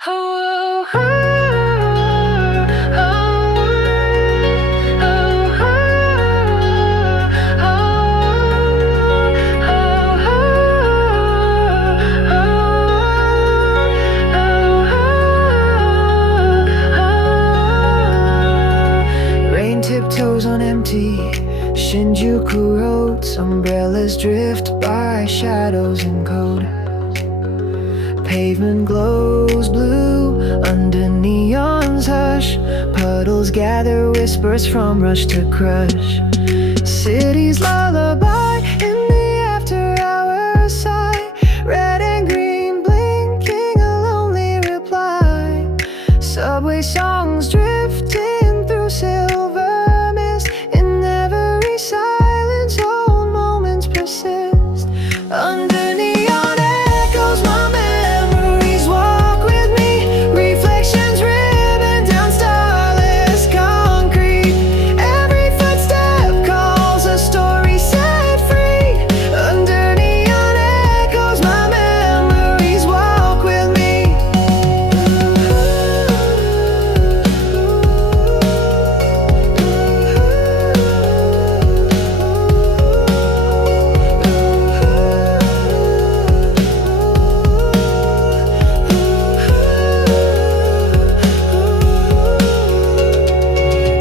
Oh, oh, oh, oh, Rain tiptoes on empty Shinjuku roads, umbrellas drift by shadows in code. Pavement glows blue under neon's hush. Puddles gather whispers from rush to crush. City's lullaby in the after-hour sigh. Red and green blinking a lonely reply. Subway songs drifting through silver mist. In every silence old moments persist. Under neon echoes my memories walk with me. Reflections ribbon down starless concrete. Every footstep calls a story set free. Under neon echoes my memories walk with me.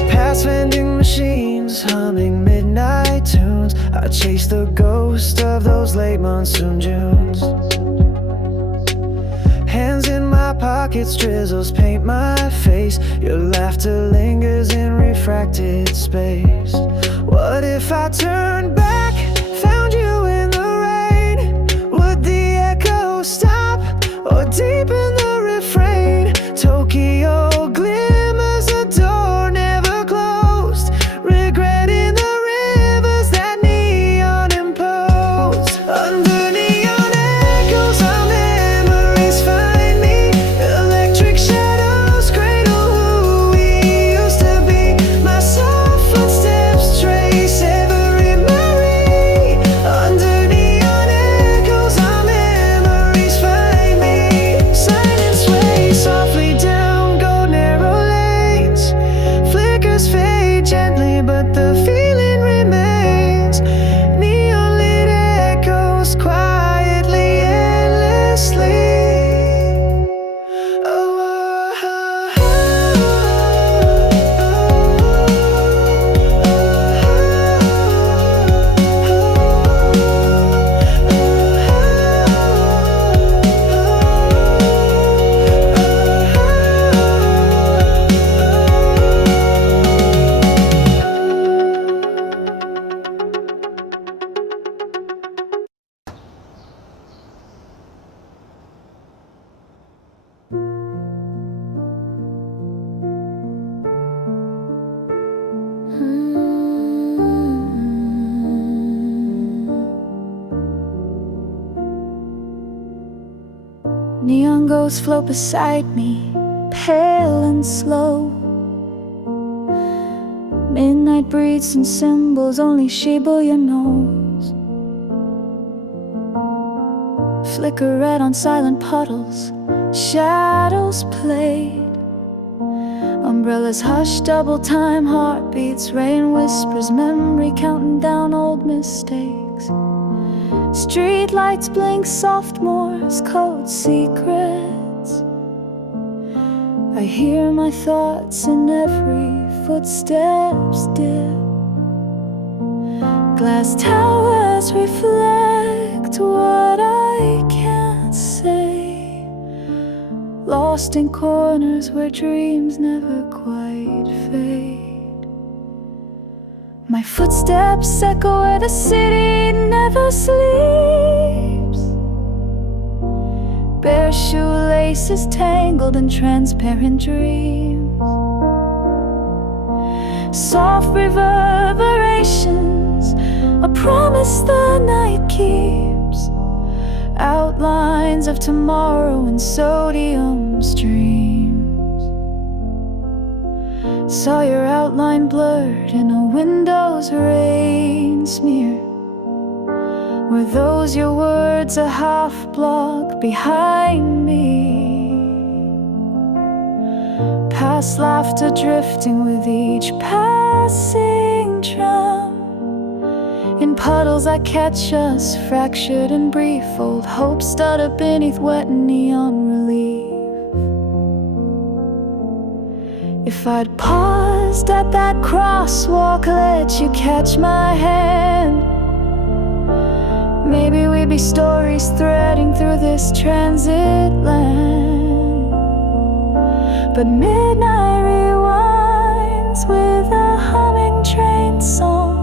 Past vending machines humming midnight tunes. I chase the ghost of those late monsoon Junes. Hands in my pockets, drizzles paint my face. Your laughter lingers in refracted space. What if I turned back, found you in the rain? Would the echo stop or deepen the refrain? Tokyo glimmers, a door never closed. Regretting the rivers that neon imposed. Under neon echoes our memories find me. Electric shadows cradle who we used to be. My soft footsteps trace every memory. Under neon echoes our memories find me. Silence sways softly down gold narrow lanes. Flickers fade gently but the feeling remains. Neon lit echoes quietly, endlessly. Neon ghosts float beside me, pale and slow. Midnight breathes and symbols only Shibuya knows. Flicker red on silent puddles, shadows played. Umbrellas hush, double time heartbeats. Rain whispers, memory counting down old mistakes. Street lights blink soft Morse code secrets. I hear my thoughts in every footsteps dip. Glass towers reflect what I can't say. Lost in corners where dreams never quite fade. My footsteps echo where the city never sleeps. Bare shoelaces tangled in transparent dreams. Soft reverberations, a promise the night keeps. Outlines of tomorrow in sodium streams. Saw your outline blurred in a window's rain smear. Were those your words a half block behind me? past laughter drifting with each passing drum. In puddles I catch us, fractured and brief, old hope stutter beneath wet neon relief. If I'd paused at that crosswalk, let you catch my hand, maybe we'd be stories threading through this transit land. But midnight rewinds with a humming train song.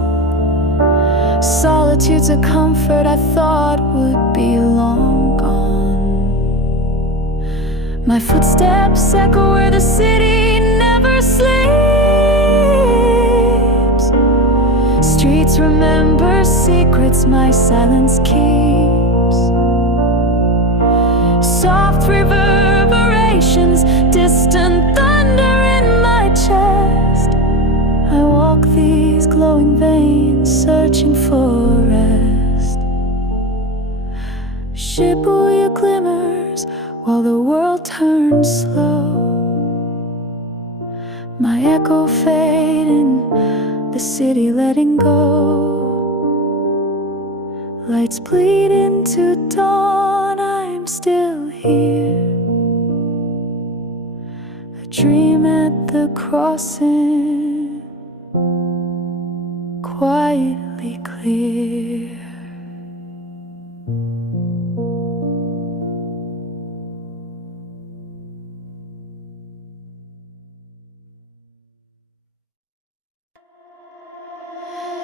Solitude's a comfort I thought would be long gone. My footsteps echo where the city never sleeps. Streets remember secrets my silence keeps. Soft reverberations, distant thunder in my chest. I walk these glowing veins, searching for rest. Shibuya glimmers while the world turns slow. My echo fading, the city letting go. Lights bleed into dawn, I'm still here. A dream at the crossing, quietly clear.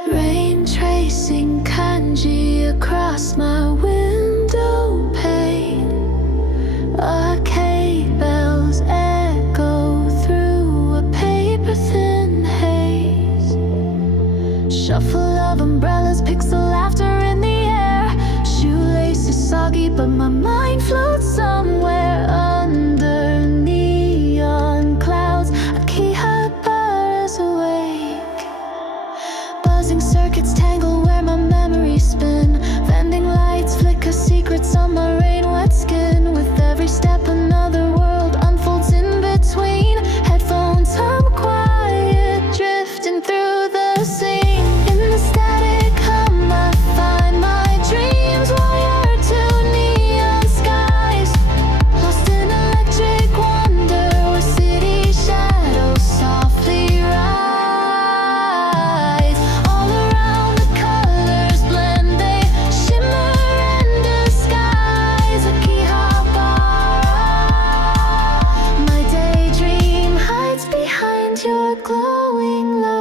Rain tracing kanji across my window pane. Arcade bells echo through a paper-thin haze. Shuffle of umbrellas, pixel laughter in the air. Shoelaces soggy, but my mind floats somewhere under neon clouds. Akihabara is awake. Buzzing circuits tangle where my memories spin. Vending lights flicker secrets on my rain-wet skin. With every step another world unfolds in between. Headphones hum quiet, drifting through the scene. In the static hum I find my dreams wired to neon skies. Lost in electric wonder where city shadows softly rise. All around the colors blend, they shimmer in disguise. Akihabara, my daydream hides behind your glowing light.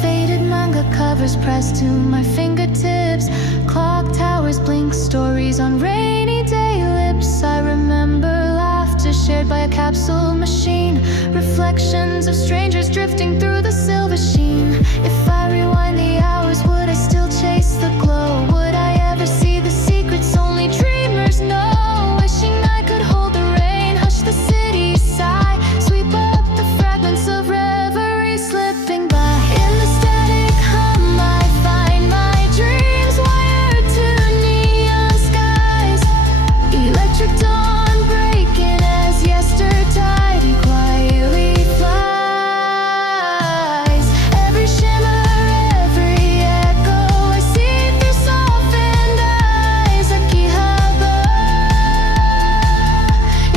Faded manga covers pressed to my fingertips. Clock towers blink stories on rainy day lips. I remember laughter shared by a capsule machine. Reflections of strangers drifting through the silver sheen. If I rewind the hours, would I still chase the glow? Would I ever see the secrets only dreamers know? Wishing I could hold the rain, hush the city sigh, sweep up the fragments of reverie slipping by. In the static hum I find my dreams wired to neon skies. Electric dawn breaking as yestertide quietly flies. Every shimmer, every echo I see through softened eyes. Akihabara,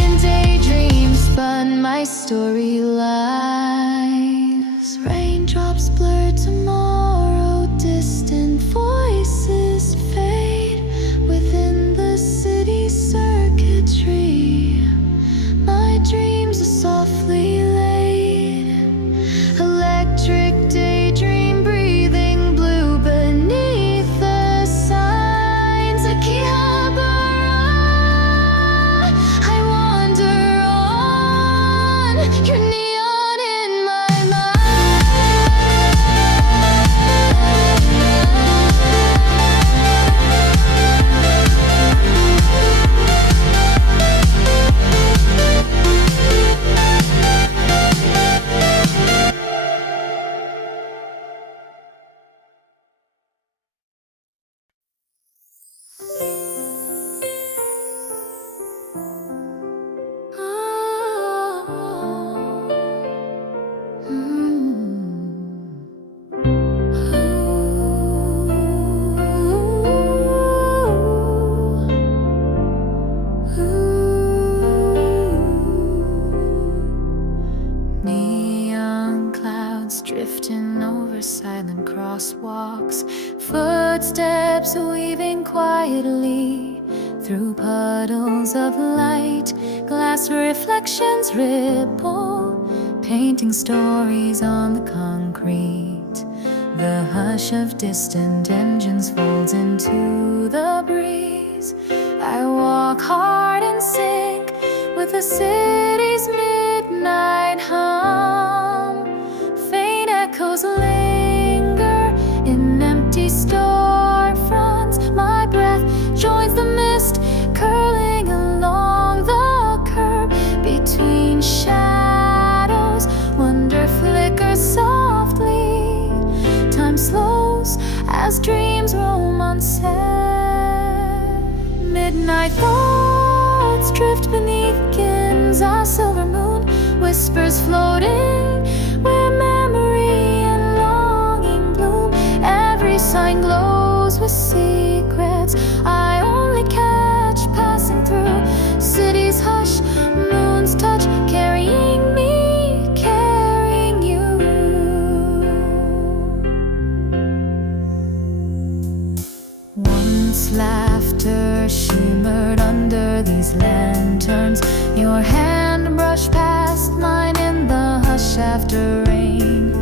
in daydreams spun my story lies. Raindrops blur tomorrow, distant voices fade within the city circuitry. My dreams are softly laid. Electric daydream breathing blue beneath the signs. Akihabara, I wander on your crosswalks, footsteps weaving quietly through puddles of light. Glass reflections ripple, painting stories on the concrete. The hush of distant engines folds into the breeze. I walk hard in sync with the city's midnight hum. Faint echoes linger in empty storefronts. My breath joins the mist curling along the curb. Between shadows, wonder flickers softly. Time slows as dreams roam unsaid. Midnight thoughts drift beneath Ginza's silver moon. Whispers floating where memory and longing bloom. Every sign glows with secrets I only catch passing through. City's hush, moon's touch, carrying me, carrying you. Once laughter shimmered under these lanterns. Your hand brushed past mine in the hush after rain.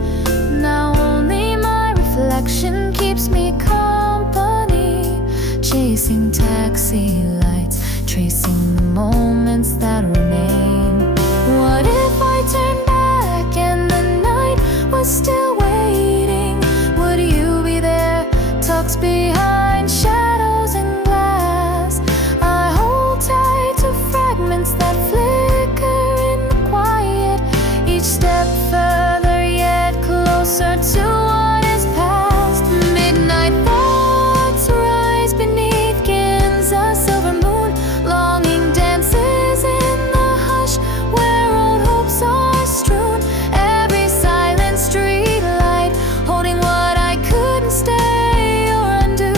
Now only my reflection keeps me company, chasing taxi lights, tracing the moments that remain. What if I turned back and the night was still waiting? Would you be there, tucked behind shadows and glass? I hold tight to fragments that flicker in the quiet, each step further yet closer to what is past. Midnight thoughts rise beneath Ginza's silver moon. Longing dances in the hush where old hopes are strewn. Every silent street light holding what I couldn't stay or undo.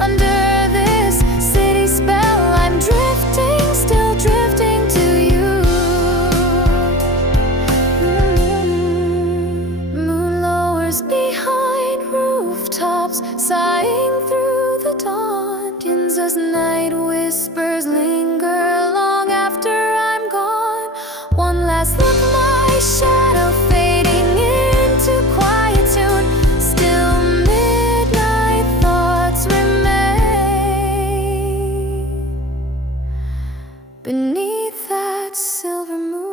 Under this city spell I'm drifting, still drifting to you. Moon lowers behind rooftops, sighing through the dawn. Ginza's night whispers linger long after I'm gone. One last look, my shadow fading into quietude. Still midnight thoughts remain beneath that silver moon.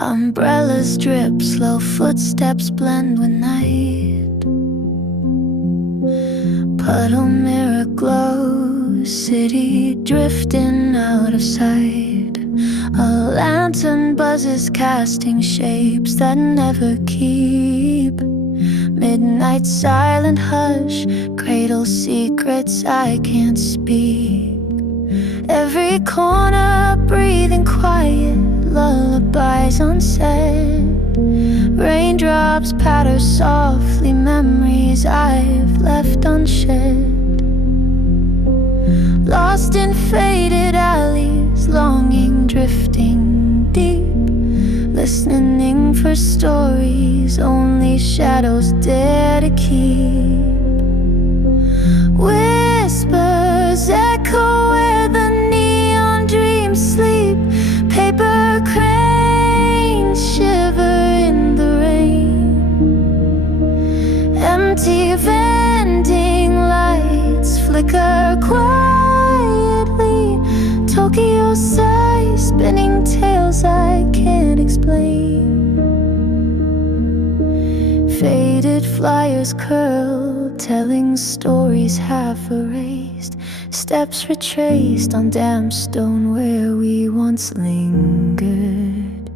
Umbrellas drip, slow footsteps blend with night. Puddle mirror glow, city drifting out of sight. A lantern buzzes, casting shapes that never keep. Midnight silent hush, cradle secrets I can't speak. Every corner breathing quiet, lullabies unsaid. Raindrops patter softly, memories I've left unshed. Lost in faded alleys, longing drifting deep. Listening for stories only shadows dare to keep. Whispers echo where the neon dreams sleep. Paper cranes shiver in the rain. Empty vending lights flicker quietly. Tokyo sighs, spinning tales I can't explain. Faded flyers curl, telling stories half erased. Steps retraced on damp stone where we once lingered.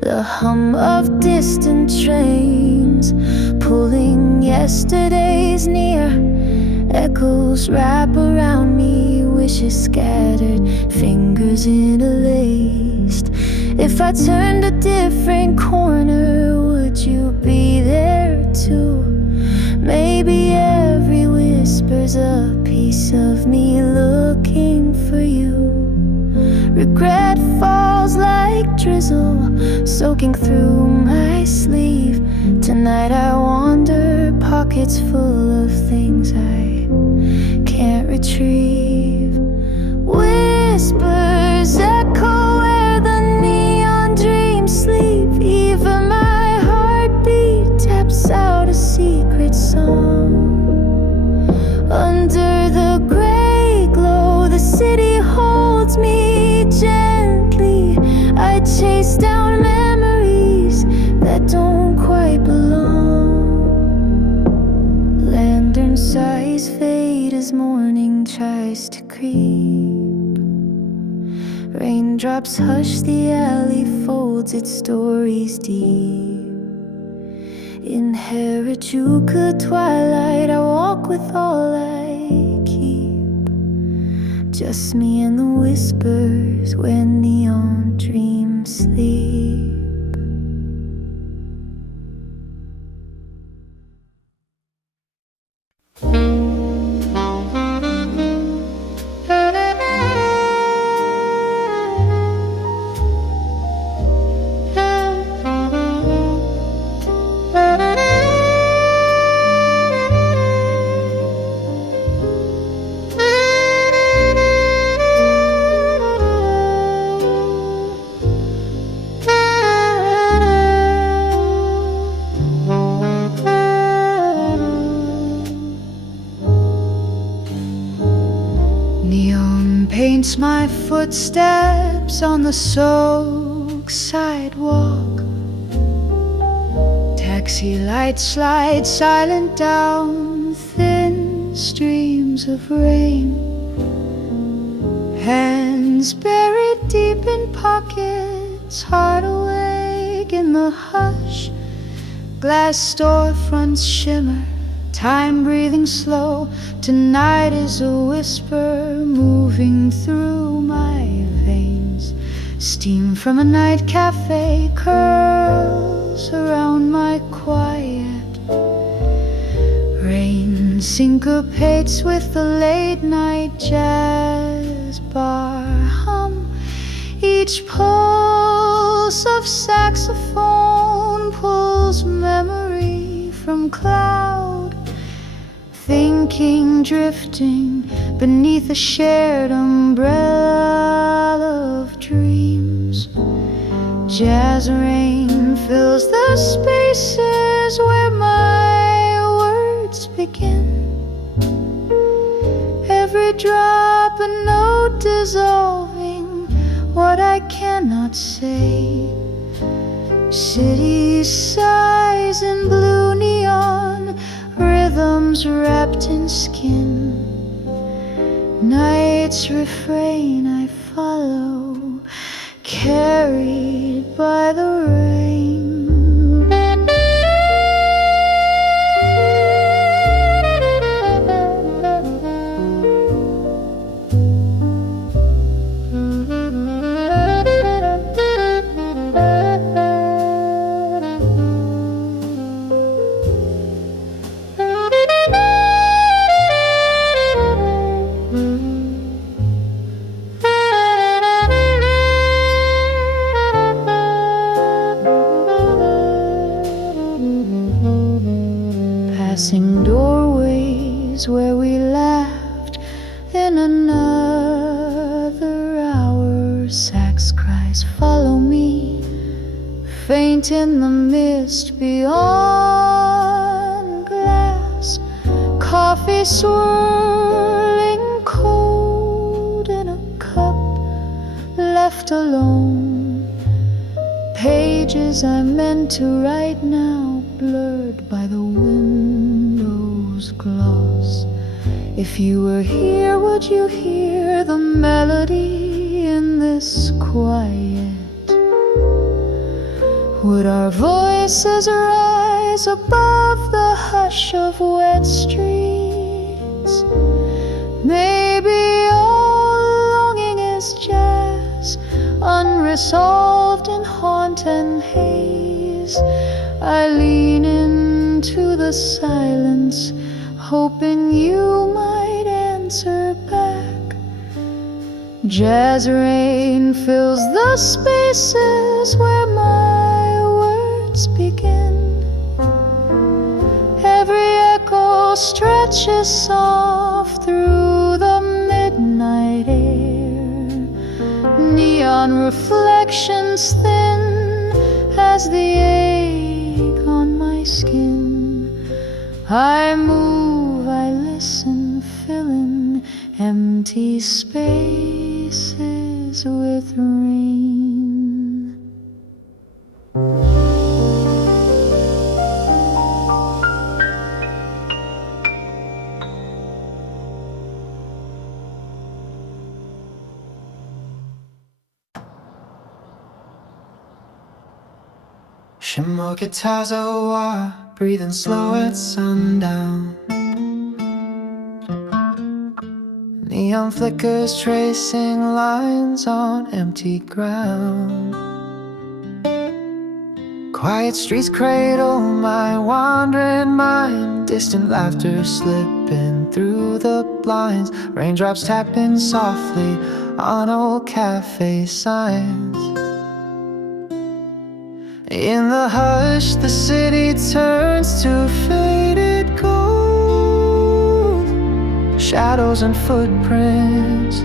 The hum of distant trains pulling yesterdays near. Echoes wrap around me, wishes scattered, fingers interlaced. If I turned a different corner, would you be there too? Maybe every whisper's a piece of me looking for you. Regret falls like drizzle, soaking through my sleeve. Tonight I wander, pockets full of things I can't retrieve. Whispers echo where the neon dreams sleep. Even my heartbeat taps out a secret song. Under the gray glow, the city holds me gently. I chase down memories that don't quite belong. Lantern sighs fade as morning tries to creep. Raindrops hush, the alley folds its stories deep. In Harajuku twilight, I walk with all I keep. Just me and the whispers where neon dreams sleep. Paints my footsteps on the soaked sidewalk. Taxi lights slide silent down thin streams of rain. Hands buried deep in pockets, heart awake in the hush. Glass storefronts shimmer, time breathing slow. Tonight is a whisper moving through my veins. Steam from a night cafe curls around my quiet. Rain syncopates with the late night jazz bar hum. Each pulse of saxophone pulls memory from cloud. Thinking, drifting beneath a shared umbrella of dreams. Jazz rain fills the spaces where my words begin. Every drop a note dissolving what I cannot say. City sighs in blue neon, rhythms wrapped in skin. Night's refrain I follow, carried by the rain. Passing doorways where we laughed in another hour. Sax cries, follow me, faint in the mist beyond glass. Coffee swirling cold in a cup, left alone. Pages I meant to write now blurred by the window's gloss. If you were here, would you hear the melody in this quiet? Would our voices rise above the hush of wet streets? Maybe all longing is just unresolved in haunt and haze. I lean into the silence, hoping you might answer back. Jazz rain fills the spaces where my words begin. Every echo stretches soft through the midnight air. Neon reflections thin as the ache on my skin. I move, I listen, filling empty spaces with rain. Shimmer guitars over, breathing slow at sundown. Neon flickers tracing lines on empty ground. Quiet streets cradle my wandering mind. Distant laughter slipping through the blinds. Raindrops tapping softly on old cafe signs. In the hush, the city turns to faded gold. Shadows and footprints,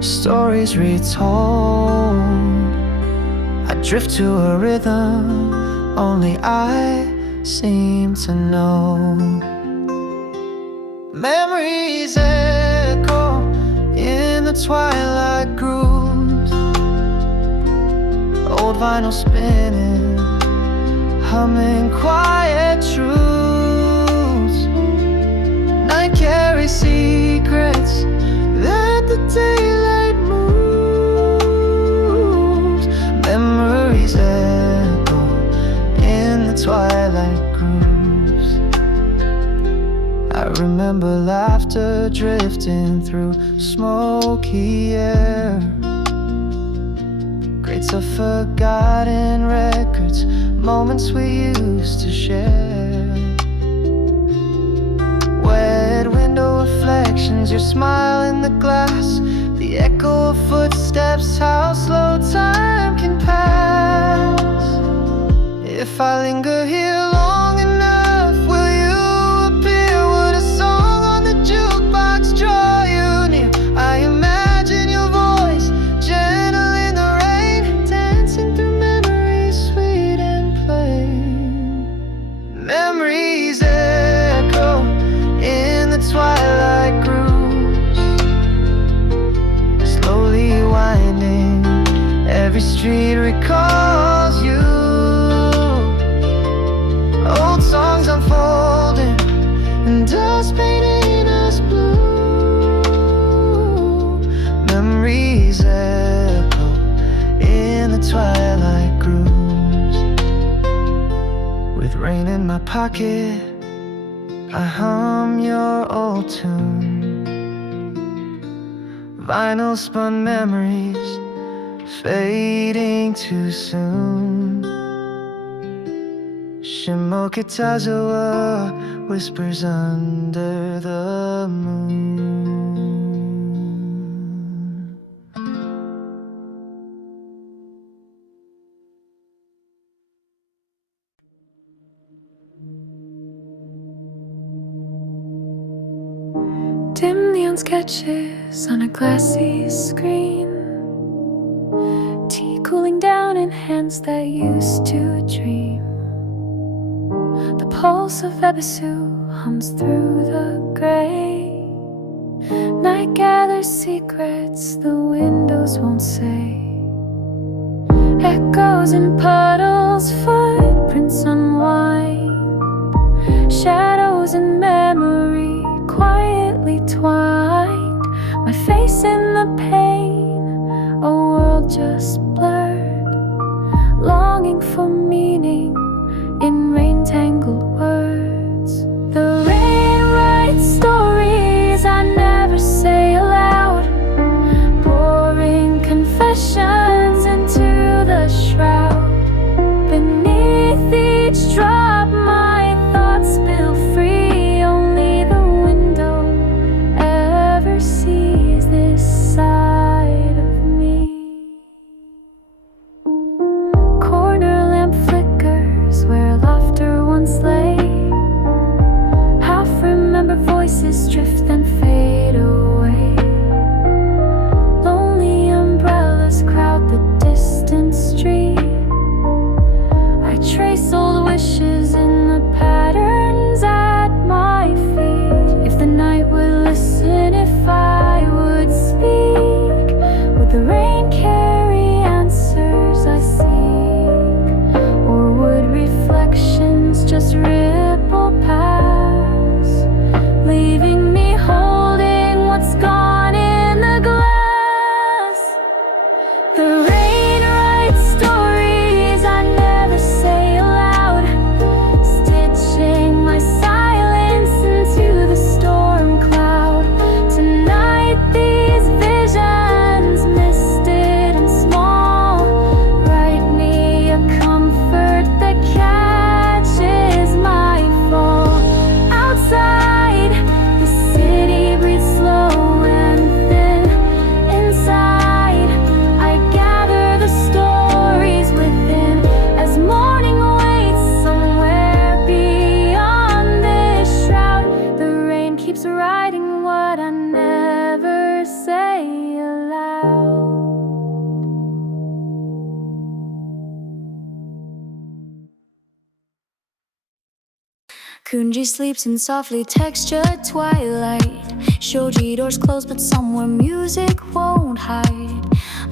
stories retold. I drift to a rhythm only I seem to know. Memories echo in the twilight grooves. Old vinyl spinning, humming quiet truths. Night carries secrets that the daylight moves. Memories echo in the twilight grooves. I remember laughter drifting through smoky air. Crates of forgotten records, moments we used to share. Wet window reflections, your smile in the glass. The echo of footsteps, how slow time can pass. If I linger here long enough, will you appear? Would a song on the jukebox draw you near? I imagine your voice, gentle in the rain, dancing through memories sweet and plain. Memories echo in the twilight grooves, slowly winding. Every street recalls you. Old songs unfolding and dust painting us blue. Memories echo in the twilight grooves. With rain in my pocket, I hum your old tune. Vinyl spun memories fading too soon. Shimoki-tazawa whispers under the moon. Dim neon sketches on a glassy screen. Tea cooling down in hands that used to dream. The pulse of Ebisu hums through the gray. Night gathers secrets the windows won't say. Echoes in puddles, footprints unwind. Shadows in memory quietly twined. My face in the pain, a world just blurred. Longing for meaning in rain-tangled words. The rain writes stories I never Kunji sleeps in softly textured twilight. Shoji doors closed, but somewhere music won't hide.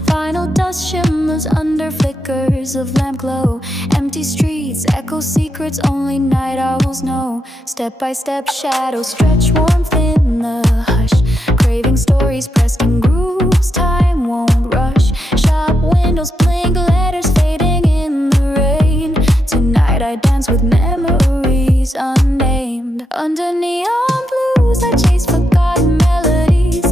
Vinyl dust shimmers under flickers of lamp glow. Empty streets echo secrets only night owls know. Step by step shadows stretch warmth in the hush. Craving stories pressed in grooves, time won't rush. Shop windows blink, letters fading in the rain. Tonight I dance with memories unnamed. Under neon blues I chase forgotten melodies.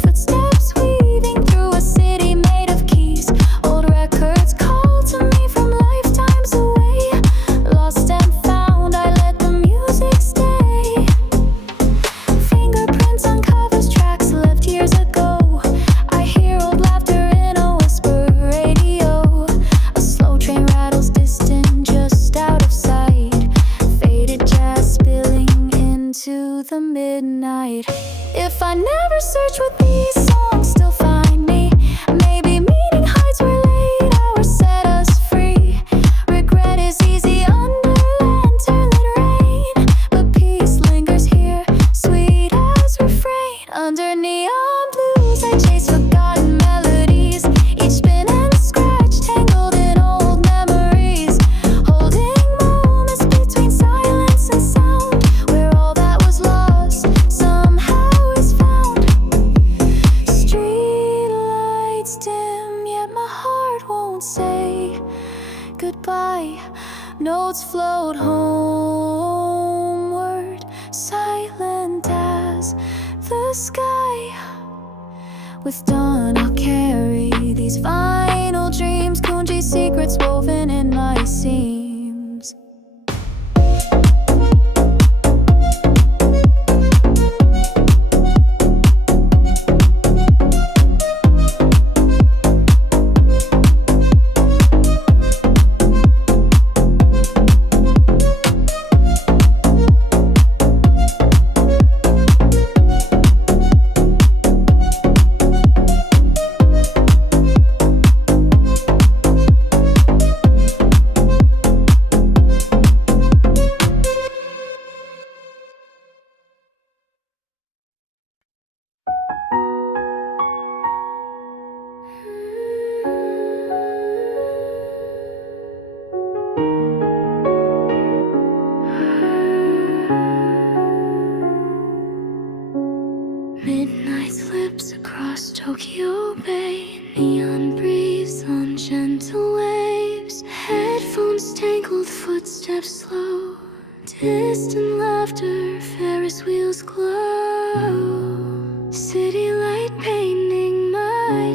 Footsteps weaving through a city made of keys. Old records call to me from lifetimes away. Lost and found, I let the music stay. Fingerprints on covers, tracks left years ago. I hear old laughter in a whisper radio. A slow train rattles distant, just out of sight. Faded jazz spilling into the midnight. If I never search with these songs, still find me. Maybe meeting heights where late hours set us free. Regret is easy under lantern-lit rain, but peace lingers here, sweet as refrain. Under neon blues I chase forgotten melodies. Each spin and scratch tangled in old memories. Holding moments between silence and sound, where all that was lost somehow is found. Street lights dim, yet my heart won't say goodbye. Notes float homeward, silent as the sky. With dawn I'll carry these vinyl dreams. Kunji secrets woven in my seams. Midnight slips across Tokyo Bay. Neon breeze on gentle waves. Headphones tangled, footsteps slow. Distant laughter, Ferris wheels glow. City light painting my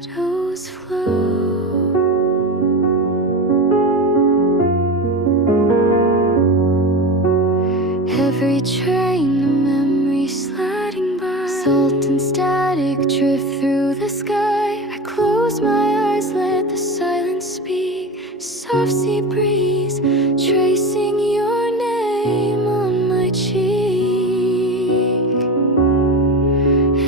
shadows flow. Every train, a memory sliding by. Salt and static drift through the sky. I close my eyes, let the silence speak. Soft sea breeze, tracing your name on my cheek.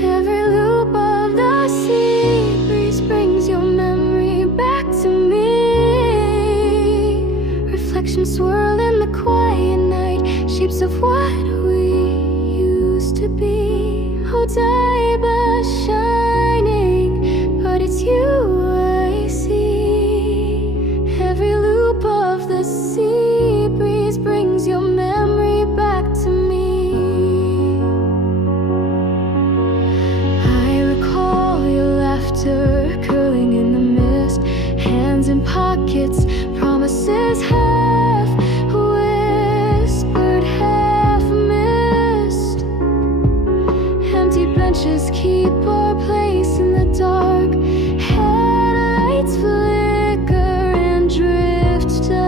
Every loop of the sea breeze brings your memory back to me. Reflections swirl in the quiet night, shapes of what we used to be. Odaiba shining, but it's you I see. Every loop of the sea breeze brings your memory back to me. I recall your laughter curling in the mist. Hands in pockets, promises half whispered, half missed. Empty benches keep our place in the dark. Headlights flicker and drift apart.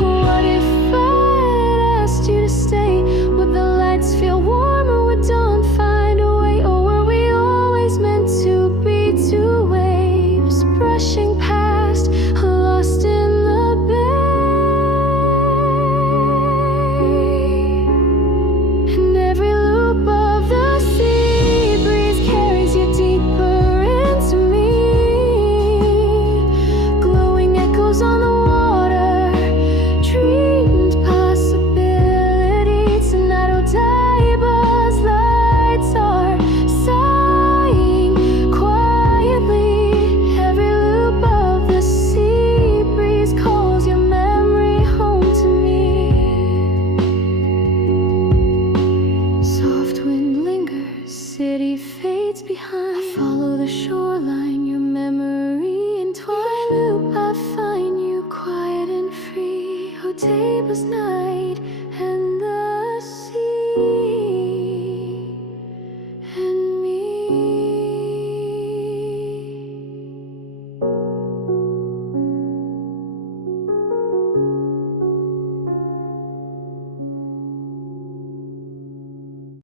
What if I asked you to stay? Would the lights feel warmer? Would dawn find a way? Or were we always meant to be behind. I follow the shoreline, your memory in twine loop. I find you quiet and free. Oh, tables night.